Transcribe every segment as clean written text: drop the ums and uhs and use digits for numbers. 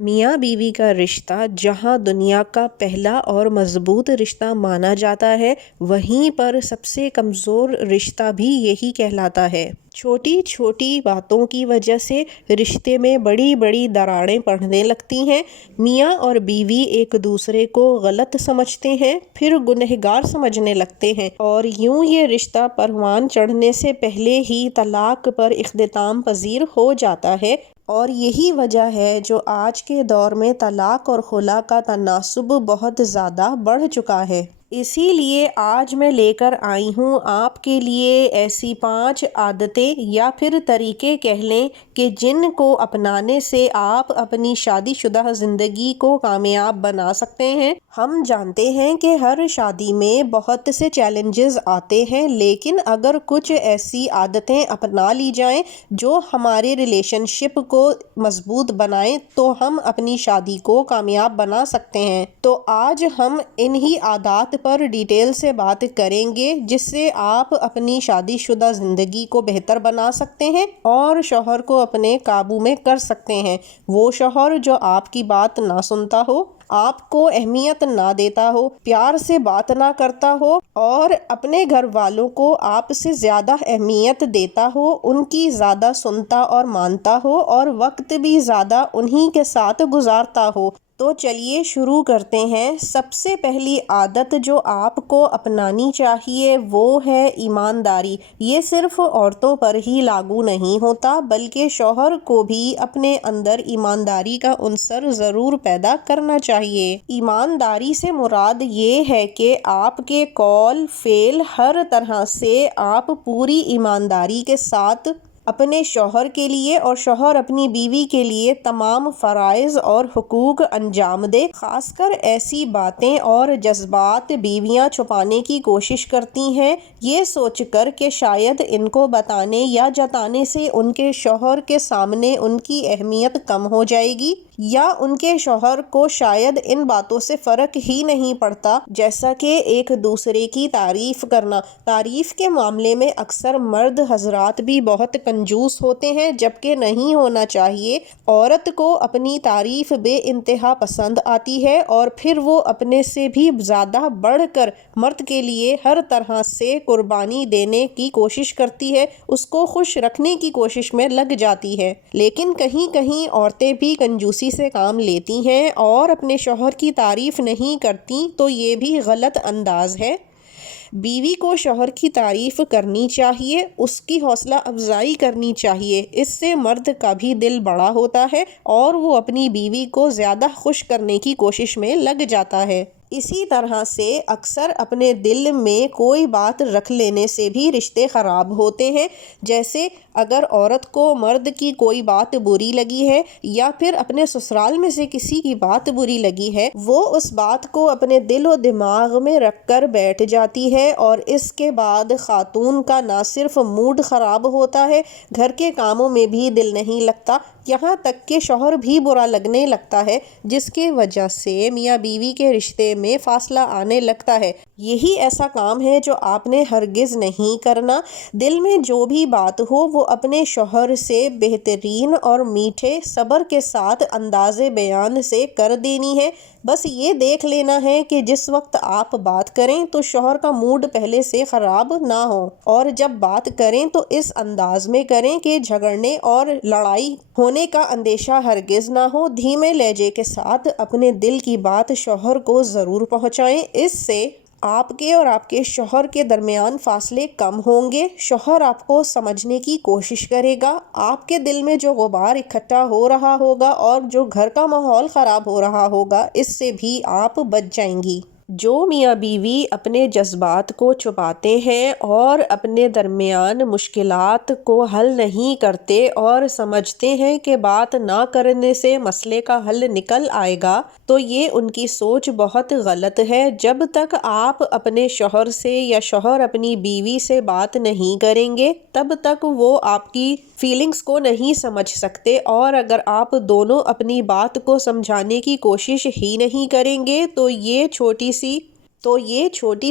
میاں بیوی کا رشتہ جہاں دنیا کا پہلا اور مضبوط رشتہ مانا جاتا ہے، وہیں پر سب سے کمزور رشتہ بھی یہی کہلاتا ہے۔ چھوٹی چھوٹی باتوں کی وجہ سے رشتے میں بڑی بڑی دراڑیں پڑنے لگتی ہیں۔ میاں اور بیوی ایک دوسرے کو غلط سمجھتے ہیں، پھر گنہگار سمجھنے لگتے ہیں، اور یوں یہ رشتہ پروان چڑھنے سے پہلے ہی طلاق پر اختتام پذیر ہو جاتا ہے۔ اور یہی وجہ ہے جو آج کے دور میں طلاق اور خلا کا تناسب بہت زیادہ بڑھ چکا ہے۔ اسی لیے آج میں لے کر آئی ہوں آپ کے لیے ایسی 5 عادتیں یا پھر طریقے کہہ لیں کہ جن کو اپنانے سے آپ اپنی شادی شدہ زندگی کو کامیاب بنا سکتے ہیں۔ ہم جانتے ہیں کہ ہر شادی میں بہت سے چیلنجز آتے ہیں، لیکن اگر کچھ ایسی عادتیں اپنا لی جائیں جو ہمارے ریلیشن شپ کو مضبوط بنائیں تو ہم اپنی شادی کو کامیاب بنا سکتے ہیں۔ تو آج ہم انہی عادات پر ڈیٹیل سے بات کریں گے جس سے آپ اپنی شادی شدہ زندگی کو بہتر بنا سکتے ہیں اور شوہر کو اپنے قابو میں کر سکتے ہیں۔ وہ شوہر جو آپ کی بات نہ سنتا ہو، آپ کو اہمیت نہ دیتا ہو، پیار سے بات نہ کرتا ہو اور اپنے گھر والوں کو آپ سے زیادہ اہمیت دیتا ہو، ان کی زیادہ سنتا اور مانتا ہو اور وقت بھی زیادہ انہی کے ساتھ گزارتا ہو۔ تو چلیے شروع کرتے ہیں۔ سب سے پہلی عادت جو آپ کو اپنانی چاہیے وہ ہے ایمانداری۔ یہ صرف عورتوں پر ہی لاگو نہیں ہوتا بلکہ شوہر کو بھی اپنے اندر ایمانداری کا عنصر ضرور پیدا کرنا چاہیے۔ ایمانداری سے مراد یہ ہے کہ آپ کے قول، فعل، ہر طرح سے آپ پوری ایمانداری کے ساتھ اپنے شوہر کے لیے اور شوہر اپنی بیوی کے لیے تمام فرائض اور حقوق انجام دے۔ خاص کر ایسی باتیں اور جذبات بیویاں چھپانے کی کوشش کرتی ہیں، یہ سوچ کر کہ شاید ان کو بتانے یا جتانے سے ان کے شوہر کے سامنے ان کی اہمیت کم ہو جائے گی، یا ان کے شوہر کو شاید ان باتوں سے فرق ہی نہیں پڑتا، جیسا کہ ایک دوسرے کی تعریف کرنا۔ تعریف کے معاملے میں اکثر مرد حضرات بھی بہت کنجوس ہوتے ہیں، جبکہ نہیں ہونا چاہیے۔ عورت کو اپنی تعریف بے انتہا پسند آتی ہے اور پھر وہ اپنے سے بھی زیادہ بڑھ کر مرد کے لیے ہر طرح سے قربانی دینے کی کوشش کرتی ہے، اس کو خوش رکھنے کی کوشش میں لگ جاتی ہے۔ لیکن کہیں کہیں عورتیں بھی کنجوسی سے کام لیتی ہیں اور اپنے شوہر کی تعریف نہیں کرتی، تو یہ بھی غلط انداز ہے۔ بیوی کو شوہر کی تعریف کرنی چاہیے، اس کی حوصلہ افزائی کرنی چاہیے، اس سے مرد کا بھی دل بڑا ہوتا ہے اور وہ اپنی بیوی کو زیادہ خوش کرنے کی کوشش میں لگ جاتا ہے۔ اسی طرح سے اکثر اپنے دل میں کوئی بات رکھ لینے سے بھی رشتے خراب ہوتے ہیں، جیسے اگر عورت کو مرد کی کوئی بات بری لگی ہے یا پھر اپنے سسرال میں سے کسی کی بات بری لگی ہے، وہ اس بات کو اپنے دل و دماغ میں رکھ کر بیٹھ جاتی ہے اور اس کے بعد خاتون کا نہ صرف موڈ خراب ہوتا ہے، گھر کے کاموں میں بھی دل نہیں لگتا، یہاں تک کہ شوہر بھی برا لگنے لگتا ہے، جس کی وجہ سے میاں بیوی کے رشتے میں فاصلہ آنے لگتا ہے۔ یہی ایسا کام ہے جو آپ نے ہرگز نہیں کرنا۔ دل میں جو بھی بات ہو وہ اپنے شوہر سے بہترین اور میٹھے صبر کے ساتھ انداز بیان سے کر دینی ہے۔ بس یہ دیکھ لینا ہے کہ جس وقت آپ بات کریں تو شوہر کا موڈ پہلے سے خراب نہ ہو، اور جب بات کریں تو اس انداز میں کریں کہ جھگڑنے اور لڑائی ہونے کا اندیشہ ہرگز نہ ہو۔ دھیمے لہجے کے ساتھ اپنے دل کی بات شوہر کو ضرور پہنچائیں، اس سے آپ کے اور آپ کے شوہر کے درمیان فاصلے کم ہوں گے۔ شوہر آپ کو سمجھنے کی کوشش کرے گا، آپ کے دل میں جو غبار اکٹھا ہو رہا ہوگا اور جو گھر کا ماحول خراب ہو رہا ہوگا، اس سے بھی آپ بچ جائیں گی۔ جو میاں بیوی اپنے جذبات کو چھپاتے ہیں اور اپنے درمیان مشکلات کو حل نہیں کرتے اور سمجھتے ہیں کہ بات نہ کرنے سے مسئلے کا حل نکل آئے گا، تو یہ ان کی سوچ بہت غلط ہے۔ جب تک آپ اپنے شوہر سے یا شوہر اپنی بیوی سے بات نہیں کریں گے، تب تک وہ آپ کی فیلنگز کو نہیں سمجھ سکتے، اور اگر آپ دونوں اپنی بات کو سمجھانے کی کوشش ہی نہیں کریں گے تو یہ چھوٹی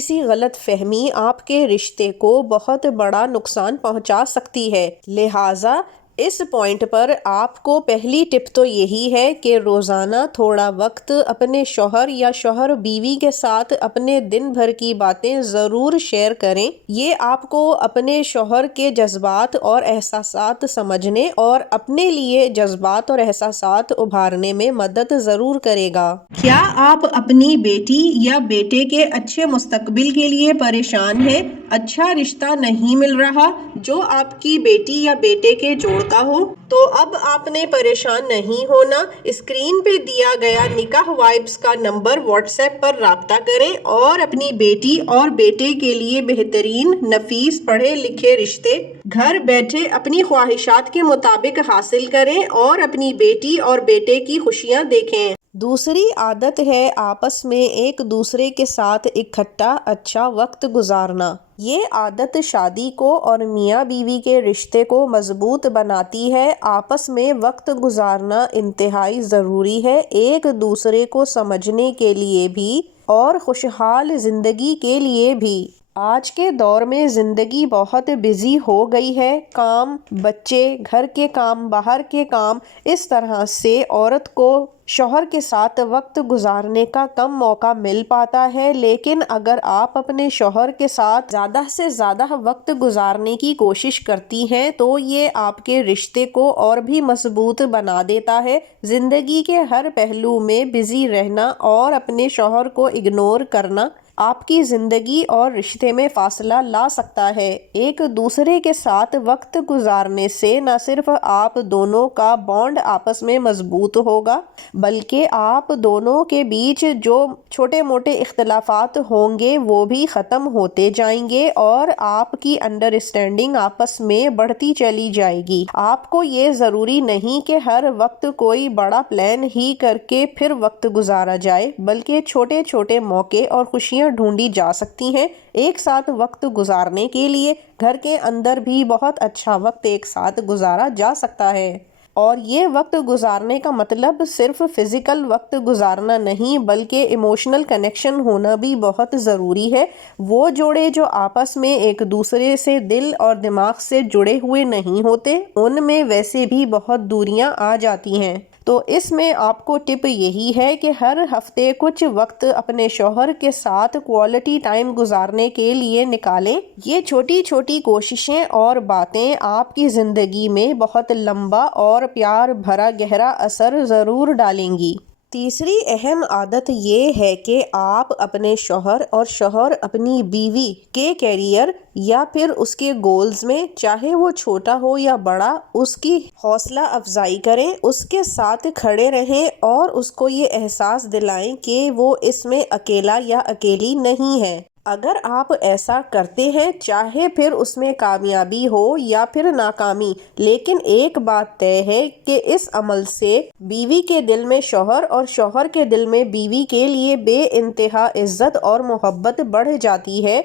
سی غلط فہمی آپ کے رشتے کو بہت بڑا نقصان پہنچا سکتی ہے۔ لہٰذا اس پوائنٹ پر آپ کو پہلی ٹپ تو یہی ہے کہ روزانہ تھوڑا وقت اپنے شوہر یا شوہر بیوی کے ساتھ اپنے دن بھر کی باتیں ضرور شیئر کریں۔ یہ آپ کو اپنے شوہر کے جذبات اور احساسات سمجھنے اور اپنے لیے جذبات اور احساسات ابھارنے میں مدد ضرور کرے گا۔ کیا آپ اپنی بیٹی یا بیٹے کے اچھے مستقبل کے لیے پریشان ہیں؟ اچھا رشتہ نہیں مل رہا جو آپ کی بیٹی یا بیٹے کے جوڑ کا ہو؟ تو اب آپ نے پریشان نہیں ہونا۔ اسکرین پہ دیا گیا نکاح وائبس کا نمبر واٹس ایپ پر رابطہ کریں اور اپنی بیٹی اور بیٹے کے لیے بہترین، نفیس، پڑھے لکھے رشتے گھر بیٹھے اپنی خواہشات کے مطابق حاصل کریں اور اپنی بیٹی اور بیٹے کی خوشیاں دیکھیں۔ دوسری عادت ہے آپس میں ایک دوسرے کے ساتھ اکٹھا اچھا وقت گزارنا۔ یہ عادت شادی کو اور میاں بیوی کے رشتے کو مضبوط بناتی ہے۔ آپس میں وقت گزارنا انتہائی ضروری ہے، ایک دوسرے کو سمجھنے کے لیے بھی اور خوشحال زندگی کے لیے بھی۔ آج کے دور میں زندگی بہت بزی ہو گئی ہے، کام، بچے، گھر کے کام، باہر کے کام، اس طرح سے عورت کو شوہر کے ساتھ وقت گزارنے کا کم موقع مل پاتا ہے۔ لیکن اگر آپ اپنے شوہر کے ساتھ زیادہ سے زیادہ وقت گزارنے کی کوشش کرتی ہیں تو یہ آپ کے رشتے کو اور بھی مضبوط بنا دیتا ہے۔ زندگی کے ہر پہلو میں بزی رہنا اور اپنے شوہر کو اگنور کرنا آپ کی زندگی اور رشتے میں فاصلہ لا سکتا ہے۔ ایک دوسرے کے ساتھ وقت گزارنے سے نہ صرف آپ دونوں کا بانڈ آپس میں مضبوط ہوگا بلکہ آپ دونوں کے بیچ جو چھوٹے موٹے اختلافات ہوں گے وہ بھی ختم ہوتے جائیں گے اور آپ کی انڈرسٹینڈنگ آپس میں بڑھتی چلی جائے گی۔ آپ کو یہ ضروری نہیں کہ ہر وقت کوئی بڑا پلان ہی کر کے پھر وقت گزارا جائے، بلکہ چھوٹے چھوٹے موقع اور خوشیاں ڈھونڈی جا سکتی ہیں ایک ساتھ وقت گزارنے کے لیے۔ گھر کے اندر بھی بہت اچھا وقت ایک ساتھ گزارا جا سکتا ہے۔ اور یہ وقت گزارنے کا مطلب صرف فزیکل وقت گزارنا نہیں بلکہ ایموشنل کنیکشن ہونا بھی بہت ضروری ہے۔ وہ جوڑے جو آپس میں ایک دوسرے سے دل اور دماغ سے جڑے ہوئے نہیں ہوتے ان میں ویسے بھی بہت دوریاں آ جاتی ہیں۔ تو اس میں آپ کو ٹپ یہی ہے کہ ہر ہفتے کچھ وقت اپنے شوہر کے ساتھ کوالٹی ٹائم گزارنے کے لیے نکالیں۔ یہ چھوٹی چھوٹی کوششیں اور باتیں آپ کی زندگی میں بہت لمبا اور پیار بھرا گہرا اثر ضرور ڈالیں گی۔ تیسری اہم عادت یہ ہے کہ آپ اپنے شوہر اور شوہر اپنی بیوی کے کیریئر یا پھر اس کے گولز میں، چاہے وہ چھوٹا ہو یا بڑا، اس کی حوصلہ افزائی کریں، اس کے ساتھ کھڑے رہیں اور اس کو یہ احساس دلائیں کہ وہ اس میں اکیلا یا اکیلی نہیں ہے۔ اگر آپ ایسا کرتے ہیں، چاہے پھر اس میں کامیابی ہو یا پھر ناکامی، لیکن ایک بات طے ہے کہ اس عمل سے بیوی کے دل میں شوہر اور شوہر کے دل میں بیوی کے لیے بے انتہا عزت اور محبت بڑھ جاتی ہے۔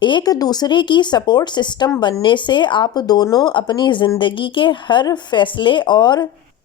ایک دوسرے کی سپورٹ سسٹم بننے سے آپ دونوں اپنی زندگی کے ہر فیصلے اور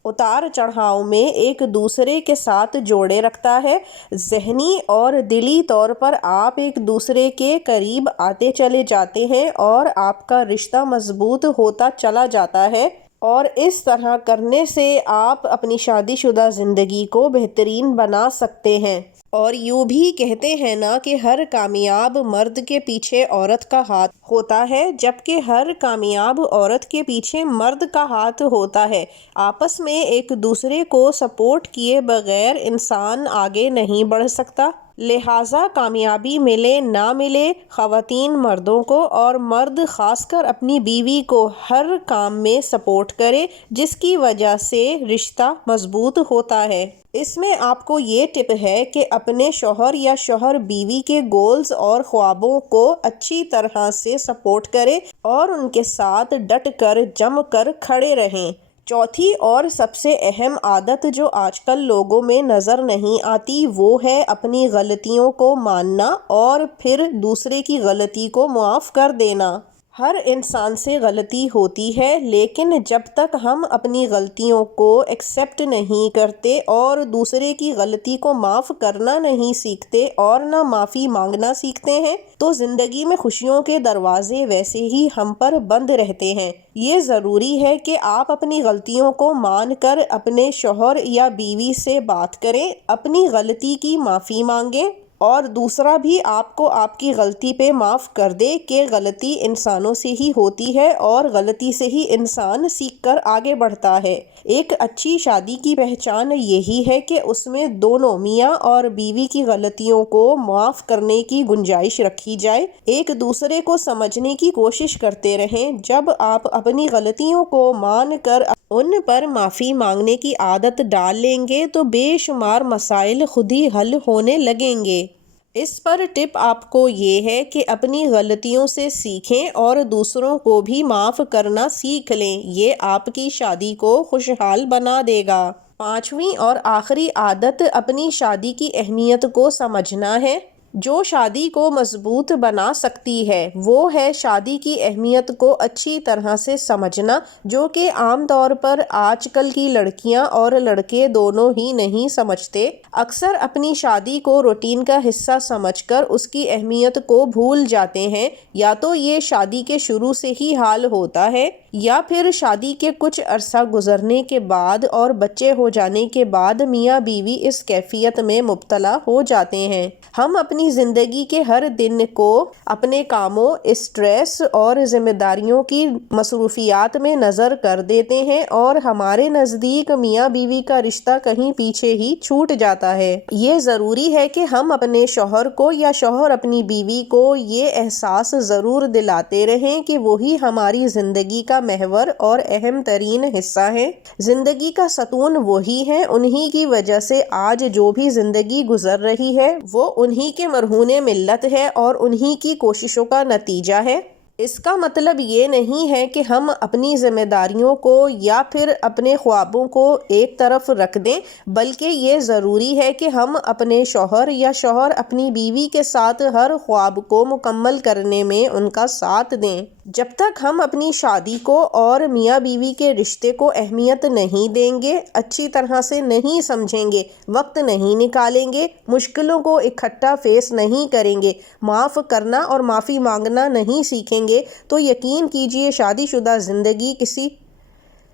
اتار چڑھاؤ میں ایک دوسرے کے ساتھ جوڑے رکھتا ہے۔ ذہنی اور دلی طور پر آپ ایک دوسرے کے قریب آتے چلے جاتے ہیں اور آپ کا رشتہ مضبوط ہوتا چلا جاتا ہے، اور اس طرح کرنے سے آپ اپنی شادی شدہ زندگی کو بہترین بنا سکتے ہیں۔ اور یوں بھی کہتے ہیں نا کہ ہر کامیاب مرد کے پیچھے عورت کا ہاتھ ہوتا ہے، جبکہ ہر کامیاب عورت کے پیچھے مرد کا ہاتھ ہوتا ہے۔ آپس میں ایک دوسرے کو سپورٹ کیے بغیر انسان آگے نہیں بڑھ سکتا۔ لہٰذا کامیابی ملے نہ ملے، خواتین مردوں کو اور مرد خاص کر اپنی بیوی کو ہر کام میں سپورٹ کرے جس کی وجہ سے رشتہ مضبوط ہوتا ہے۔ اس میں آپ کو یہ ٹپ ہے کہ اپنے شوہر یا شوہر بیوی کے گولز اور خوابوں کو اچھی طرح سے سپورٹ کریں اور ان کے ساتھ ڈٹ کر جم کر کھڑے رہیں۔ چوتھی اور سب سے اہم عادت جو آج کل لوگوں میں نظر نہیں آتی وہ ہے اپنی غلطیوں کو ماننا اور پھر دوسرے کی غلطی کو معاف کر دینا۔ ہر انسان سے غلطی ہوتی ہے، لیکن جب تک ہم اپنی غلطیوں کو ایکسیپٹ نہیں کرتے اور دوسرے کی غلطی کو معاف کرنا نہیں سیکھتے اور نہ معافی مانگنا سیکھتے ہیں تو زندگی میں خوشیوں کے دروازے ویسے ہی ہم پر بند رہتے ہیں۔ یہ ضروری ہے کہ آپ اپنی غلطیوں کو مان کر اپنے شوہر یا بیوی سے بات کریں، اپنی غلطی کی معافی مانگیں اور دوسرا بھی آپ کو آپ کی غلطی پہ معاف کر دے کہ غلطی انسانوں سے ہی ہوتی ہے اور غلطی سے ہی انسان سیکھ کر آگے بڑھتا ہے۔ ایک اچھی شادی کی پہچان یہی ہے کہ اس میں دونوں میاں اور بیوی کی غلطیوں کو معاف کرنے کی گنجائش رکھی جائے، ایک دوسرے کو سمجھنے کی کوشش کرتے رہیں۔ جب آپ اپنی غلطیوں کو مان کر ان پر معافی مانگنے کی عادت ڈال لیں گے تو بے شمار مسائل خود ہی حل ہونے لگیں گے۔ اس پر ٹپ آپ کو یہ ہے کہ اپنی غلطیوں سے سیکھیں اور دوسروں کو بھی معاف کرنا سیکھ لیں، یہ آپ کی شادی کو خوشحال بنا دے گا۔ 5ویں اور آخری عادت اپنی شادی کی اہمیت کو سمجھنا ہے۔ جو شادی کو مضبوط بنا سکتی ہے وہ ہے شادی کی اہمیت کو اچھی طرح سے سمجھنا، جو کہ عام طور پر آج کل کی لڑکیاں اور لڑکے دونوں ہی نہیں سمجھتے۔ اکثر اپنی شادی کو روٹین کا حصہ سمجھ کر اس کی اہمیت کو بھول جاتے ہیں، یا تو یہ شادی کے شروع سے ہی حال ہوتا ہے یا پھر شادی کے کچھ عرصہ گزرنے کے بعد اور بچے ہو جانے کے بعد میاں بیوی اس کیفیت میں مبتلا ہو جاتے ہیں۔ ہم اپنی زندگی کے ہر دن کو اپنے کاموں، اسٹریس اور ذمہ داریوں کی مصروفیات میں نظر کر دیتے ہیں اور ہمارے نزدیک میاں بیوی کا رشتہ کہیں پیچھے ہی چھوٹ جاتا ہے۔ یہ ضروری ہے کہ ہم اپنے شوہر کو یا شوہر اپنی بیوی کو یہ احساس ضرور دلاتے رہیں کہ وہی ہماری زندگی کا محور اور اہم ترین حصہ ہے۔ زندگی کا ستون وہی ہیں، انہی کی وجہ سے آج جو بھی زندگی گزر رہی ہے وہ انہی کے مرہون ملت ہے اور انہی کی کوششوں کا نتیجہ ہے۔ اس کا مطلب یہ نہیں ہے کہ ہم اپنی ذمہ داریوں کو یا پھر اپنے خوابوں کو ایک طرف رکھ دیں، بلکہ یہ ضروری ہے کہ ہم اپنے شوہر یا شوہر اپنی بیوی کے ساتھ ہر خواب کو مکمل کرنے میں ان کا ساتھ دیں۔ جب تک ہم اپنی شادی کو اور میاں بیوی کے رشتے کو اہمیت نہیں دیں گے، اچھی طرح سے نہیں سمجھیں گے، وقت نہیں نکالیں گے، مشکلوں کو اکٹھا فیس نہیں کریں گے، معاف کرنا اور معافی مانگنا نہیں سیکھیں گے تو یقین کیجئے شادی شدہ زندگی کسی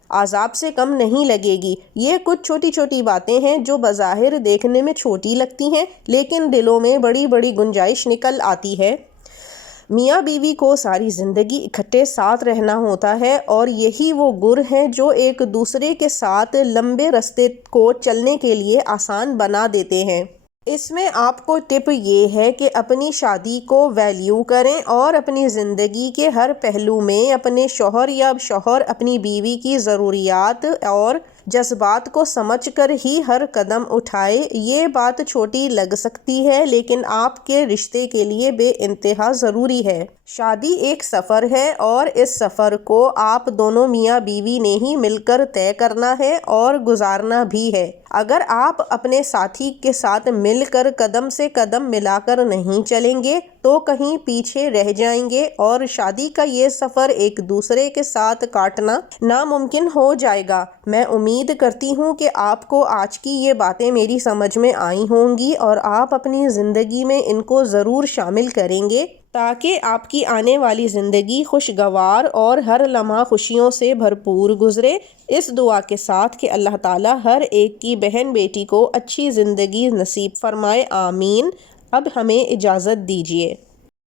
عذاب سے کم نہیں لگے گی۔ یہ کچھ چھوٹی چھوٹی باتیں ہیں جو بظاہر دیکھنے میں چھوٹی لگتی ہیں لیکن دلوں میں بڑی بڑی گنجائش نکل آتی ہے۔ میاں بیوی کو ساری زندگی اکٹھے ساتھ رہنا ہوتا ہے اور یہی وہ گر ہیں جو ایک دوسرے کے ساتھ لمبے راستے کو چلنے کے لیے آسان بنا دیتے ہیں۔ اس میں آپ کو ٹپ یہ ہے کہ اپنی شادی کو ویلیو کریں اور اپنی زندگی کے ہر پہلو میں اپنے شوہر یا شوہر اپنی بیوی کی ضروریات اور جذبات کو سمجھ کر ہی ہر قدم اٹھائے۔ یہ بات چھوٹی لگ سکتی ہے لیکن آپ کے رشتے کے لیے بے انتہا ضروری ہے۔ شادی ایک سفر ہے اور اس سفر کو آپ دونوں میاں بیوی نے ہی مل کر طے کرنا ہے اور گزارنا بھی ہے۔ اگر آپ اپنے ساتھی کے ساتھ مل کر قدم سے قدم ملا کر نہیں چلیں گے تو کہیں پیچھے رہ جائیں گے اور شادی کا یہ سفر ایک دوسرے کے ساتھ کاٹنا ناممکن ہو جائے گا۔ میں امید کرتی ہوں کہ آپ کو آج کی یہ باتیں میری سمجھ میں آئی ہوں گی اور آپ اپنی زندگی میں ان کو ضرور شامل کریں گے تاکہ آپ کی آنے والی زندگی خوشگوار اور ہر لمحہ خوشیوں سے بھرپور گزرے۔ اس دعا کے ساتھ کہ اللہ تعالیٰ ہر ایک کی بہن بیٹی کو اچھی زندگی نصیب فرمائے، آمین۔ اب ہمیں اجازت دیجیے۔